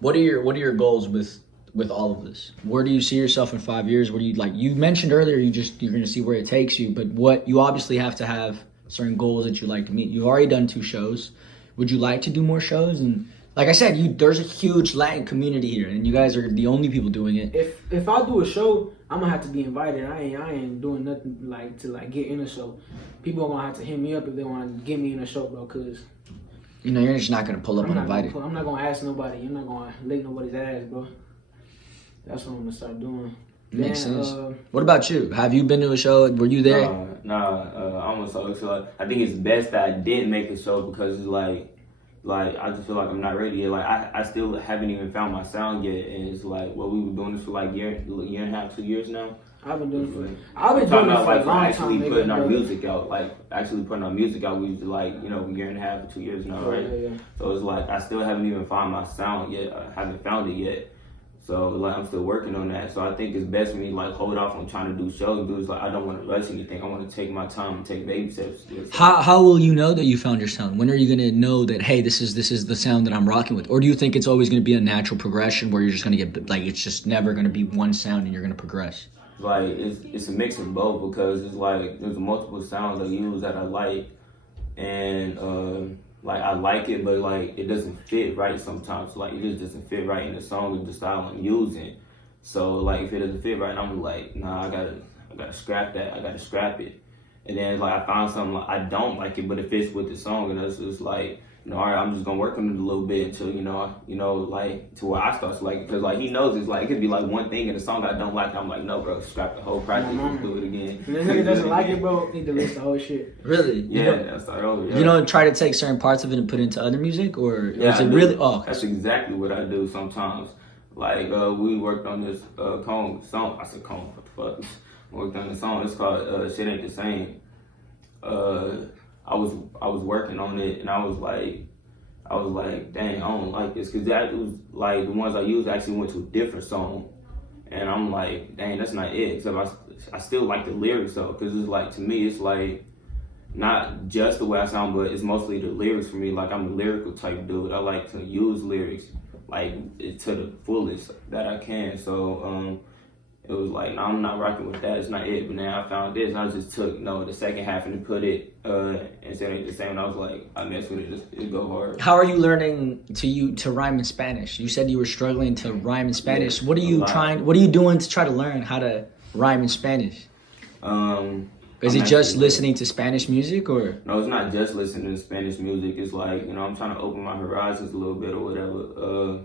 What are your goals with all of this? Where do you see yourself in 5 years? What do you like? You mentioned earlier you're gonna see where it takes you, but what you obviously have to have certain goals that you like to meet. You've already done 2 shows. Would you like to do more shows? And like I said, there's a huge Latin community here, and you guys are the only people doing it. If I do a show, I'm gonna have to be invited. I ain't doing nothing like to like get in a show. People are gonna have to hit me up if they want to get me in a show, bro. Cause you know you're just not gonna pull up uninvited. I'm not gonna ask nobody. I'm not gonna lick nobody's ass, bro. That's what I'm gonna start doing. Makes sense. What about you? Have you been to a show? Were you there? I'm a so I think it's best that I didn't make a show because it's like like I just feel like I'm not ready yet. Like I still haven't even found my sound yet, and it's like, well, we were doing this for like year and a half, 2 years now. I've been doing it for I'm talking about like a long actually time. putting our music out, like actually putting our music out. We used to like, you know, a year and a half or 2 years now, right? Yeah. So it's like I still haven't even found my sound yet. I haven't found it yet. So like I'm still working on that. So I think it's best for me to like hold off on trying to do shows. Because like I don't want to rush anything. I want to take my time and take baby steps. How will you know that you found your sound? When are you gonna know that, hey, this is the sound that I'm rocking with? Or do you think it's always gonna be a natural progression where you're just gonna get like it's just never gonna be one sound and you're gonna progress? Like it's a mix of both, because it's like there's multiple sounds I use that I like, and like I like it, but like it doesn't fit right sometimes. Like it just doesn't fit right in the song and the style I'm using. So like if it doesn't fit right, I'm like, nah, I gotta scrap that. I gotta scrap it. And then like I found something like, I don't like it, but it fits with the song, and it's just like, you know, all right, I'm just gonna work on it a little bit until you know, like to where I start to like it. Because like he knows it's like it could be like one thing in the song I don't like. I'm like, no, bro, scrap the whole project and do it again. If the nigga doesn't like it, bro, he deletes the whole shit. Really? Yeah, start over. Yeah. You don't try to take certain parts of it and put it into other music, or Yeah, is it really? Oh, that's exactly what I do sometimes. Like we worked on this song. I said cone. What the fuck? Worked on the song. It's called "Shit Ain't the Same." I was working on it, and I was like, dang, I don't like this, because that was like the ones I used actually went to a different song, and I'm like, dang, that's not it. Except I still like the lyrics though, because it's like, to me, it's like not just the way I sound, but it's mostly the lyrics for me. Like I'm a lyrical type dude. I like to use lyrics like to the fullest that I can. So it was like, no, I'm not rocking with that. It's not it. But then I found this, and I just took the second half and put it and said it the same. And I was like, I mess with it. It go hard. how are you learning to rhyme in Spanish? You said you were struggling to rhyme in Spanish. Yeah, what are you doing to try to learn how to rhyme in Spanish? Is it just listening to Spanish music, or? No, it's not just listening to Spanish music. It's like, I'm trying to open my horizons a little bit or whatever.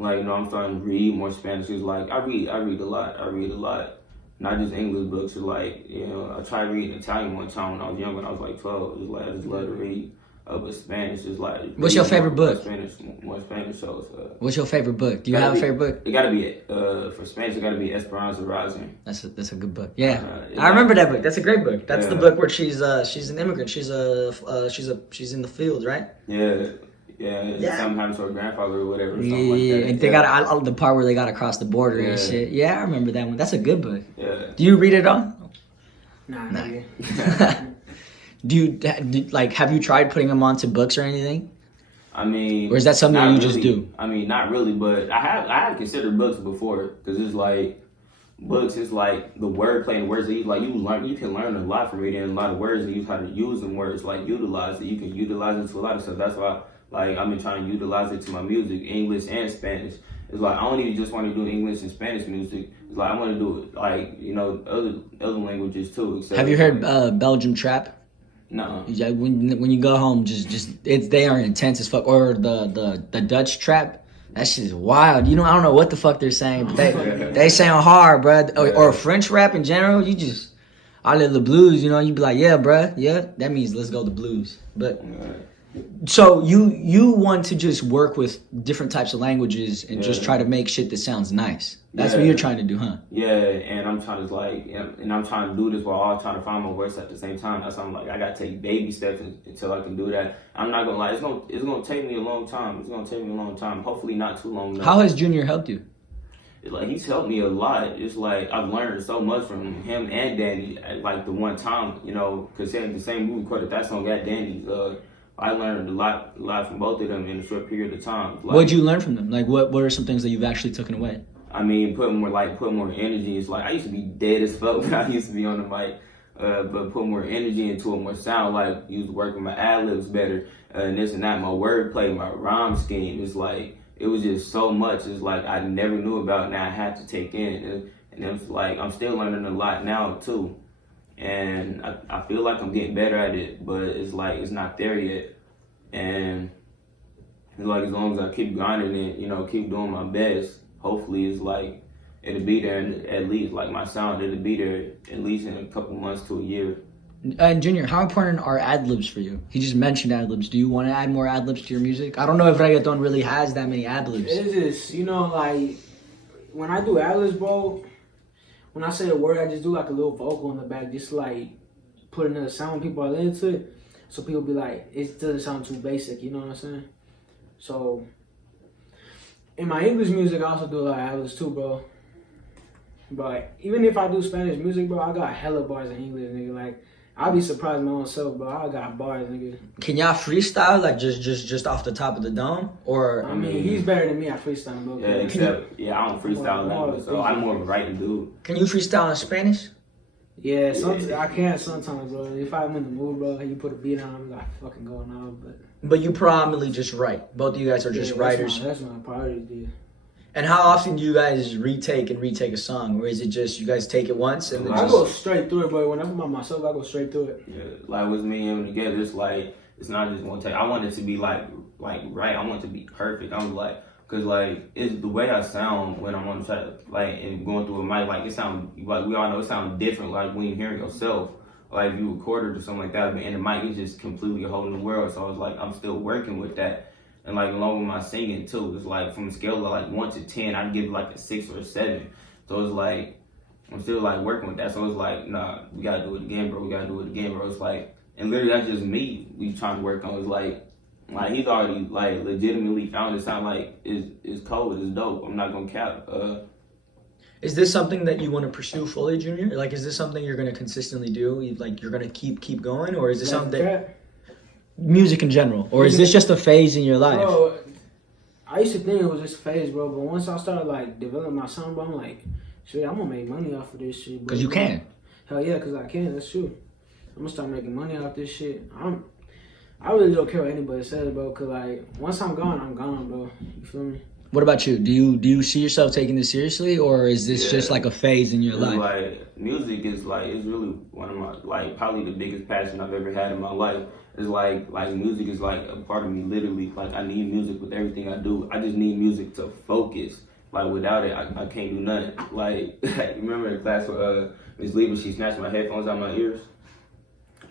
Like, I'm starting to read more Spanish. It's like, I read a lot. Not just English books. It's like, I tried reading Italian one time when I was young, when I was like 12. It's like, I just love to read. But Spanish is like... What's your favorite book? More Spanish shows. What's your favorite book? Do you have a favorite book? It gotta be, for Spanish, it gotta be Esperanza Rising. That's a good book. Yeah, I remember that book. That's a great book. That's the book where she's an immigrant. She's in the field, right? Yeah. Something happened to her grandfather or whatever. Or something Yeah, like that. and they got the part where they got to cross the border and shit. Yeah, I remember that one. That's a good book. Yeah. Do you read it all? Nah. Have you tried putting them onto books or anything? I mean, or is that something you just do? I mean, not really, but I have considered books before, because it's like books is like the wordplay and words that you can learn a lot from reading a lot of words and use how to use them words, like utilize it. You can utilize it to a lot of stuff. That's why like I've been trying to utilize it to my music, English and Spanish. It's like I don't even just want to do English and Spanish music. It's like I want to do it like other languages too. Have you heard Belgium trap? No. Yeah, when you go home, they are intense as fuck. Or the Dutch trap. That shit is wild. I don't know what the fuck they're saying, but they sound hard, bruh. Or French rap in general, you just all of the blues, you be like, yeah, bruh, yeah. That means let's go to blues. But so you want to just work with different types of languages and just try to make shit that sounds nice. That's what you're trying to do, huh? Yeah, and I'm trying to do this while all trying to find my voice at the same time. That's why I'm like, I gotta take baby steps until I can do that. I'm not gonna lie, it's gonna take me a long time. Hopefully not too long. How has Junior helped you? Like, he's helped me a lot. It's like I've learned so much from him and Danny. Like the one time, because the same we recorded that song at Danny's. I learned a lot from both of them in a short period of time. Like, what'd you learn from them? Like, what are some things that you've actually taken away? I mean, put more energy. It's like I used to be dead as fuck when I used to be on the mic, but put more energy into it, more sound. Like used to work with my ad libs better, and this and that. My wordplay, my rhyme scheme. It's like it was just so much. It's like I never knew about. Now I had to take in, and it's like I'm still learning a lot now too. And I feel like I'm getting better at it, but it's like it's not there yet. And it's like as long as I keep grinding it, keep doing my best, hopefully it's like it'll be there at least. Like my sound, it'll be there at least in a couple months to a year. And Junior, how important are ad libs for you? He just mentioned ad libs. Do you want to add more ad libs to your music? I don't know if reggaeton really has that many ad libs. It's just, you know, like, when I do ad libs, bro, when I say a word, I just do like a little vocal in the back, just like put another sound when people are into it. So people be like, it doesn't sound too basic, you know what I'm saying? So, in my English music, I also do a lot of ad libs too, bro. But even if I do Spanish music, bro, I got hella bars in English, nigga. Like, I'll be surprised my own self, bro. I got bars, nigga. Can y'all freestyle like just off the top of the dome, or I mean, he's better than me at freestyle, bro. Yeah, except I don't freestyle that, so I'm more of a writing dude. Can you freestyle in Spanish? Yeah, sometimes I can't sometimes, bro. If I'm in the mood, bro, and you put a beat on, I'm like fucking going on. But you predominantly just write. Both of you guys are just writers. That's my priority, dude. And how often do you guys retake a song, or is it just you guys take it once and then I just... go straight through it, bro. When I'm by myself, I go straight through it. Yeah, like with me and him together, it's like it's not just one take. I want it to be like right. I want it to be perfect. I'm like, cause like it's the way I sound when I'm on the track, like and going through a mic. Like it sound like we all know it sounds different. Like when you hearing yourself, like if you record it or something like that, but in the mic it's just completely a whole new world. So it's like I'm still working with that. And like along with my singing too, it's like from a scale of like 1 to 10, I'd give it like a 6 or a 7. So it's like I'm still like working with that. So it's like, nah, we gotta do it again, bro. We gotta do it again, bro. It's like, and literally that's just me. We trying to work on. It's like he's already like legitimately found it. Sound like is cold, it's dope. I'm not gonna cap. Is this something that you want to pursue fully, Junior? Like, is this something you're gonna consistently do? Like, you're gonna keep going, or is this something? Music in general, or is this just a phase in your life? Bro, I used to think it was just a phase, bro. But once I started like developing my sound, bro, I'm like, shit, I'm gonna make money off of this shit. Because you can. Hell yeah, because I can. That's true. I'm gonna start making money off this shit. I really don't care what anybody says, bro. Cause like once I'm gone, bro. You feel me? What about you? Do you see yourself taking this seriously, or is this just like a phase in your life? Like music is like it's really one of my like probably the biggest passion I've ever had in my life. It's like music is like a part of me literally. Like I need music with everything I do. I just need music to focus. Like without it, I can't do nothing. Like remember in class with Miss Lee when she snatched my headphones out my ears.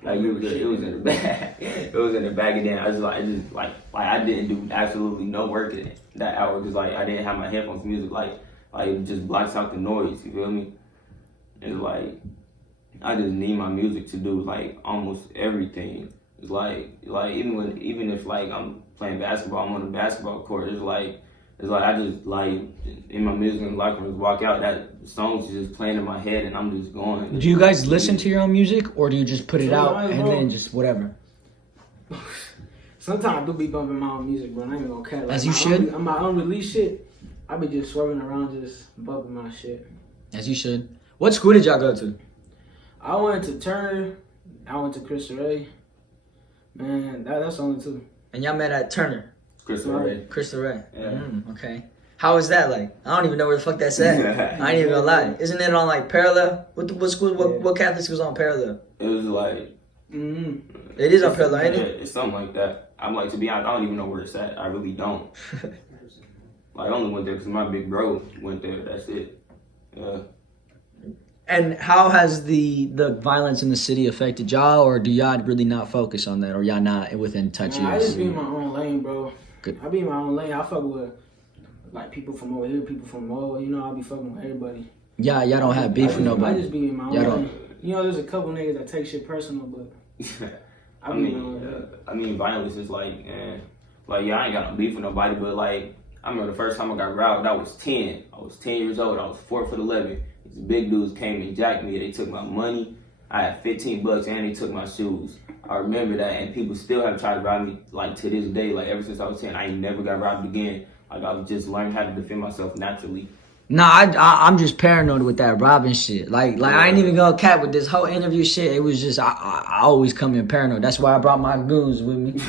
Like it was in the bag. It was in the bag, and then I I didn't do absolutely no work in that hour because like I didn't have my headphones music. Like it just blocks out the noise. You feel me? It's like I just need my music to do like almost everything. It's like even if like I'm playing basketball, I'm on the basketball court. It's like I just like in my music in the locker room, walk out, that song's just playing in my head and I'm just going. Do you guys listen to your own music, or do you just put it out and then just whatever? Sometimes I do be bumping my own music, bro. I ain't even gonna care. Like, as you should. On my unreleased shit, I be just swerving around, just bumping my shit. As you should. What school did y'all go to? I went to Turner. I went to Christopher Ray. Man, that's only two. And y'all met at Turner? Christopher Ray. Christopher Ray. Yeah. Okay. How was that like? I don't even know where the fuck that's at. I ain't even gonna lie. Isn't it on like Parallel? What school? What Catholic school's on Parallel? It was like. It is on Parallel, ain't it? It's something like that. I'm like, to be honest, I don't even know where it's at. I really don't. Like, I only went there because my big bro went there. That's it. Yeah. And how has the violence in the city affected y'all, or do y'all really not focus on that, or y'all not within touch? I just be in my own lane, bro. Good. I be in my own lane. I fuck with like people from over here, people from over. You know, I be fucking with everybody. Yeah, y'all don't have beef with nobody. I just be in my own lane. You know, there's a couple niggas that take shit personal, but I mean, violence is like, I ain't got no beef with nobody, but like, I remember the first time I got robbed, I was 10. I was 10 years old. I was 4 foot 11. These big dudes came and jacked me. They took my money. I had $15 and they took my shoes. I remember that, and people still have tried to rob me, like, to this day. Like, ever since I was 10, I ain't never got robbed again. Like, I've just learned how to defend myself naturally. Nah, I'm just paranoid with that robbing shit. Like I ain't even gonna cap with this whole interview shit. It was just I always come in paranoid. That's why I brought my goons with me.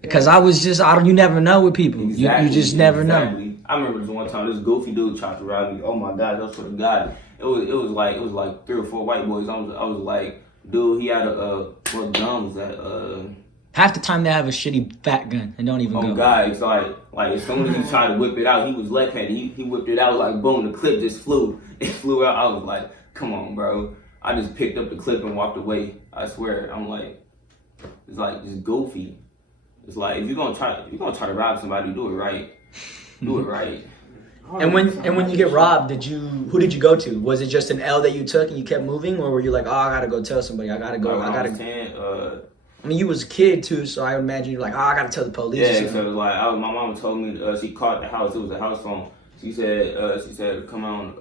Because I was just you never know with people. Exactly, you just never know. I remember this one time this goofy dude tried to rob me. Oh my God, that's what God. It was like 3 or 4 white boys. I was like, dude, he had what gun was that? Half the time they have a shitty fat gun and don't even go. Oh God, it's like as soon as he tried to whip it out, he was left-handed. He whipped it out like boom, the clip just flew. It flew out. I was like, come on, bro. I just picked up the clip and walked away. I swear, I'm like, it's like just goofy. It's like if you're gonna try to rob somebody, do it right. Do it right. And when you get robbed, who did you go to? Was it just an L that you took and you kept moving, or were you like, oh, I gotta go tell somebody, I gotta go, I gotta. 10, I mean, you was a kid too, so I imagine you're like, oh, I gotta tell the police. Yeah, so like my mom told me she called the house. It was a house phone. She said come on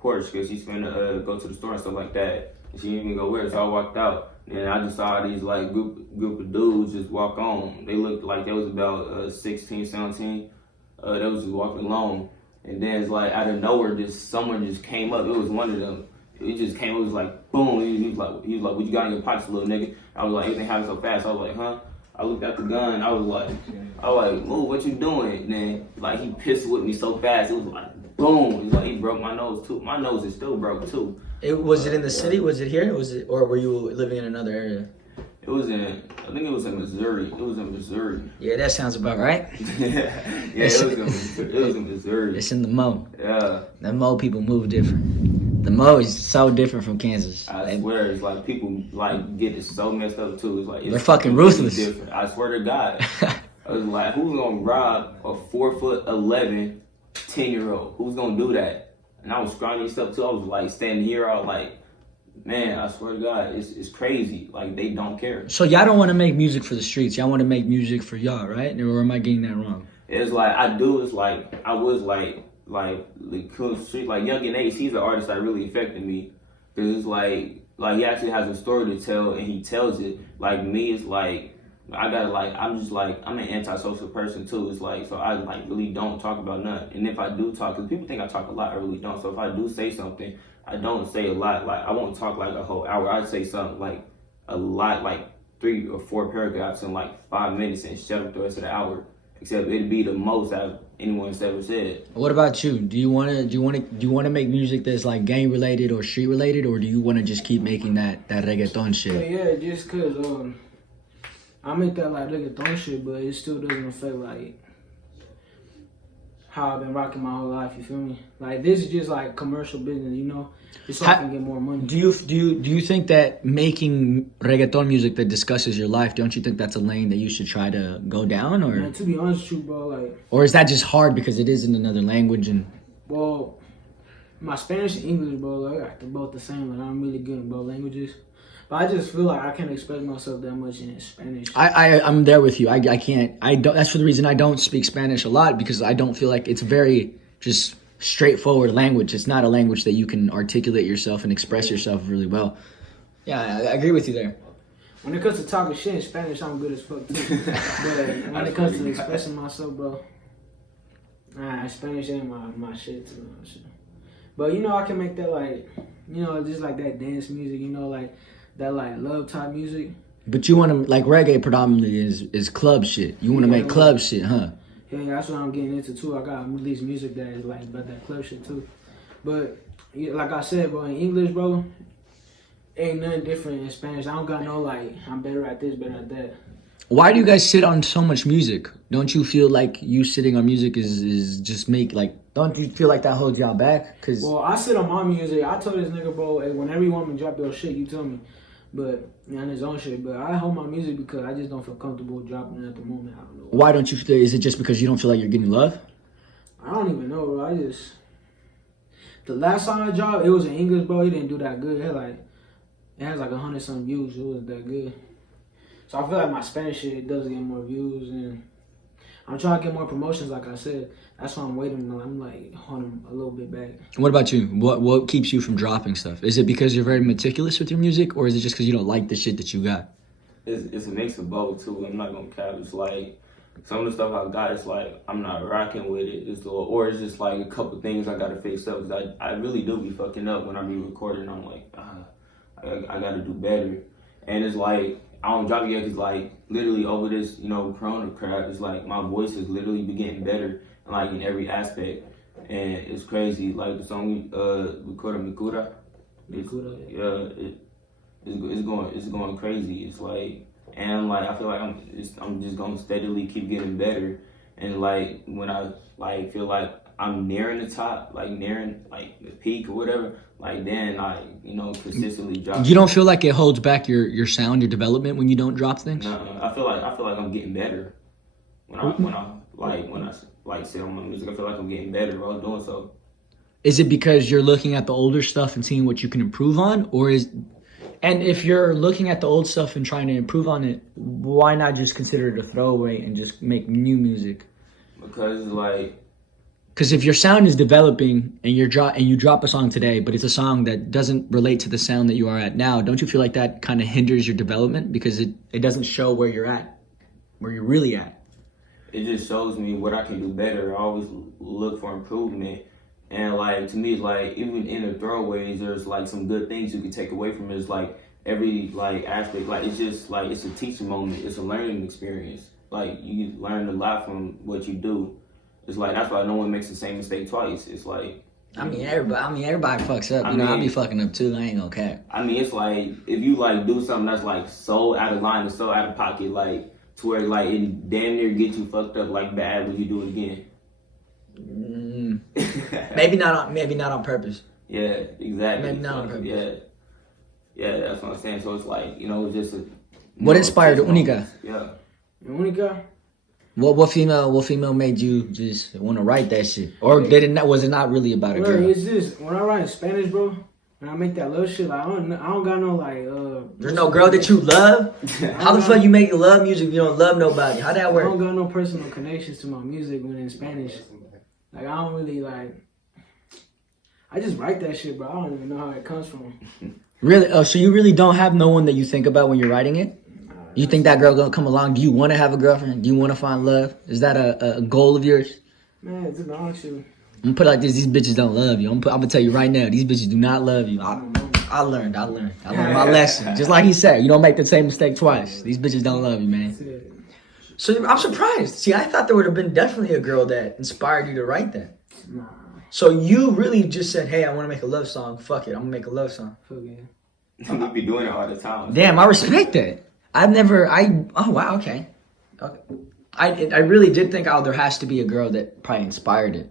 porch because she's finna go to the store and stuff like that. And she didn't even go where, so I walked out. And I just saw these like group of dudes just walk on. They looked like they was about 16, 17. They was just walking alone. And then it's like out of nowhere, someone just came up. It was one of them. It just came. It was like boom. He was like, "What you got in your pockets, little nigga?" I was like, "Everything happened so fast." I was like, "Huh?" I looked at the gun. I was like, "Move, what you doing?" And then like he pissed with me so fast. It was like boom. It was like he broke my nose too. My nose is still broke too. Was it in the city? Was it here? Or were you living in another area? I think it was in Missouri. It was in Missouri. Yeah, that sounds about right. It was in Missouri. It's in the Mo. Yeah. The Mo people move different. The Mo is so different from Kansas. I swear, it's like people like get it so messed up too. It's like they're fucking ruthless. Different. I swear to God. I was like, who's gonna rob a 4'11" 10-year-old? Who's gonna do that? And I was scrawny and stuff too. I was like standing here, all like, man, I swear to God, it's crazy. Like they don't care. So y'all don't want to make music for the streets. Y'all want to make music for y'all, right? Or am I getting that wrong? It's like I do. It's like I was like the cool street, like Young and Ace. He's an artist that really affected me because it's like he actually has a story to tell and he tells it. Like me, it's like I gotta like I'm an antisocial person too. It's like so I like really don't talk about nothing. And if I do talk, because people think I talk a lot, I really don't. So if I do say something, I don't say a lot. Like I won't talk like a whole hour. I'd say something like a lot, like 3 or 4 paragraphs in like 5 minutes and shut up the rest of the hour. Except it'd be the most anyone's ever said. What about you? Do you want to make music that's like gang related or street related, or do you want to just keep making that reggaeton shit? Yeah, just cause I make that like reggaeton shit, but it still doesn't affect like how I've been rocking my whole life. You feel me? Like this is just like commercial business, you know. Just so I can get more money. Do you think that making reggaeton music that discusses your life, don't you think that's a lane that you should try to go down, or? Man, to be honest with you, bro, like. Or is that just hard because it is in another language and? Well, my Spanish and English, bro, like they're both the same. Like I'm really good in both languages. But I just feel like I can't express myself that much in Spanish. I'm there with you. I can't. I don't. That's for the reason I don't speak Spanish a lot, because I don't feel like it's very just straightforward language. It's not a language that you can articulate yourself and express yourself really well. Yeah, I agree with you there. When it comes to talking shit in Spanish, I'm good as fuck too. But when it comes to expressing myself, bro, Spanish ain't my shit too. But you know, I can make that like, you know, just like that dance music, you know, like that like love type music. But you want to, like, reggae predominantly is club shit. You want to make club shit, huh? Yeah, that's what I'm getting into too. I got released music that is like about that club shit too. But yeah, like I said, bro, in English, bro, ain't nothing different in Spanish. I don't got no like I'm better at this, better at that. Why do you guys sit on so much music? Don't you feel like you sitting on music is just don't you feel like that holds y'all back? Well, I sit on my music. I told this nigga, bro, hey, whenever you want me to drop your shit, you tell me. But on his own shit. But I hold my music because I just don't feel comfortable dropping it at the moment. I don't know. Why don't you feel? Is it just because you don't feel like you're getting love? I don't even know, bro. The last song I dropped, it was in English, bro. It didn't do that good. It has like 100-some views. It wasn't that good. So I feel like my Spanish shit does get more views, and I'm trying to get more promotions. Like I said, that's why I'm waiting. I'm like holding a little bit back. What about you? What keeps you from dropping stuff? Is it because you're very meticulous with your music, or is it just because you don't like the shit that you got? It's a mix of both too. I'm not gonna cap. It's like some of the stuff I got, it's like I'm not rocking with it. Or it's just like a couple things I gotta fix up. Cause I really do be fucking up when I be recording. I'm like, I gotta do better. And it's like I don't drop it yet because like literally over this, you know, Corona crap, it's like my voice is literally be getting better, like in every aspect, and it's crazy. Like the song we recorded, Mikura, it's going crazy. It's like, and like I feel like I'm just gonna steadily keep getting better, And like when I like feel like I'm nearing the top, like nearing like the peak or whatever, like then I, you know, consistently drop. You don't feel like it holds back your sound, your development when you don't drop things? No, I feel like I'm getting better when I sit on my music. I feel like I'm getting better while doing so. Is it because you're looking at the older stuff and seeing what you can improve on, and if you're looking at the old stuff and trying to improve on it, why not just consider it a throwaway and just make new music? Because like. Because if your sound is developing and you drop a song today, but it's a song that doesn't relate to the sound that you are at now, don't you feel like that kind of hinders your development because it doesn't show where you're at, where you're really at? It just shows me what I can do better. I always look for improvement. And like to me, it's like even in the throwaways, there's like some good things you can take away from it. It's like every like aspect, like it's just like it's a teaching moment. It's a learning experience. Like you learn a lot from what you do. It's like that's why no one makes the same mistake twice. It's like everybody fucks up. I'll be fucking up too. I ain't gonna care. I mean, it's like if you like do something that's like so out of line and so out of pocket, like to where like it damn near gets you fucked up like bad when you do it again. Maybe not on purpose. Yeah, exactly. Maybe not on purpose. Yeah, that's what I'm saying. So it's like, you know, it's just a. What inspired Unica? Yeah. Unica? What female made you just want to write that shit? Or was it not really about a girl? It's just when I write in Spanish, bro. When I make that love shit, like I don't got no like. There's no girl that you love. How the fuck you make love music if you don't love nobody? How that work? I don't got no personal connections to my music when in Spanish. Like I don't really like. I just write that shit, bro. I don't even know how it comes from. Really? Oh, so you really don't have no one that you think about when you're writing it? You think that girl gonna come along? Do you want to have a girlfriend? Do you want to find love? Is that a goal of yours? Man, to be honest with you. I'm gonna put it like this: these bitches don't love you. I'm gonna tell you right now: these bitches do not love you. I learned my lesson. Just like he said, you don't make the same mistake twice. These bitches don't love you, man. So I'm surprised. See, I thought there would have been definitely a girl that inspired you to write that. Nah. So you really just said, "Hey, I want to make a love song. Fuck it, I'm gonna make a love song." Fuck yeah. We be doing it all the time. Damn, I respect that. Oh wow, okay. I really did think, there has to be a girl that probably inspired it.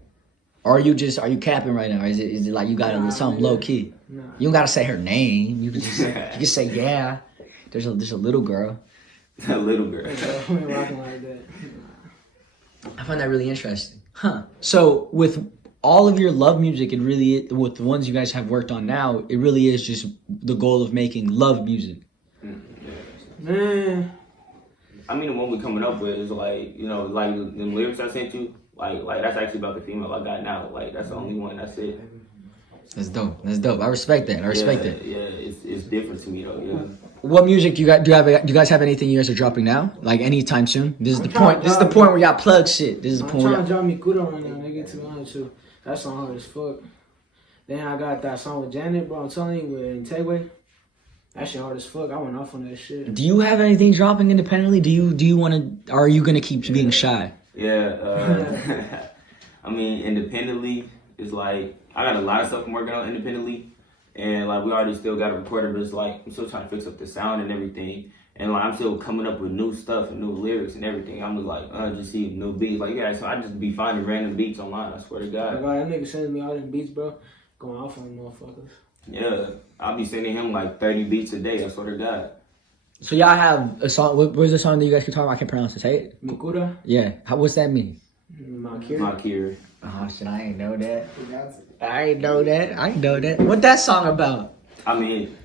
Or are you capping right now? Or is it like you got something low key? Nah. You don't gotta say her name. You can just say yeah. There's a little girl. A little girl. We ain't rocking like that. I find that really interesting. Huh. So with all of your love music, with the ones you guys have worked on now, it really is just the goal of making love music. Man. I mean, the one we're coming up with is like, you know, like the lyrics I sent you, like that's actually about the female I got now. Like that's the only one. That's it. That's dope. I respect that. Yeah, it's different to me though. Yeah. What music do you guys have anything you guys are dropping now? Like anytime soon? This is the point where y'all plug shit. This is the point. I'm trying to drop me Kudo right now, nigga. To be honest with you, that song hard as fuck. Then I got that song with Janet, bro. I'm telling you, with TayWay. That shit hard as fuck. I went off on that shit. Do you have anything dropping independently? Do you want to? Are you gonna keep being shy? Yeah. I mean, independently is like I got a lot of stuff I'm working on independently, and like we already still got a recorder, but it's like I'm still trying to fix up the sound and everything, and like I'm still coming up with new stuff and new lyrics and everything. I'm just like just see new beats. Like yeah, so I just be finding random beats online. I swear to God. Like, that nigga sending me all them beats, bro. Going off on motherfuckers. Yeah, I'll be sending him like 30 beats a day, I swear to God. So y'all have a song, what's the song that you guys can talk about? I can't pronounce it, say it. Mikura? Yeah, what's that mean? Makir. Oh shit, I ain't know that. I ain't know that. What that song about? I mean,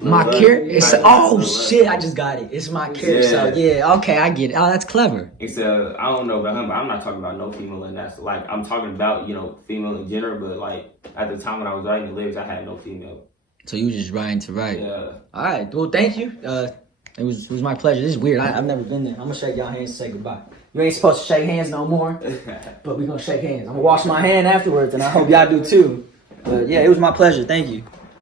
Makir? Shit, I just got it. It's Makir, so yeah, okay, I get it. Oh, that's clever. I don't know about him, but I'm not talking about no female in that. So, like, I'm talking about, you know, female in general, but like, at the time when I was writing the lyrics, I had no female. So you just writing to write? Yeah. All right. Well, thank you. It was my pleasure. This is weird. I've never been there. I'm gonna shake y'all hands and say goodbye. You ain't supposed to shake hands no more, but we gonna shake hands. I'm gonna wash my hand afterwards, and I hope y'all do too. But yeah, it was my pleasure. Thank you.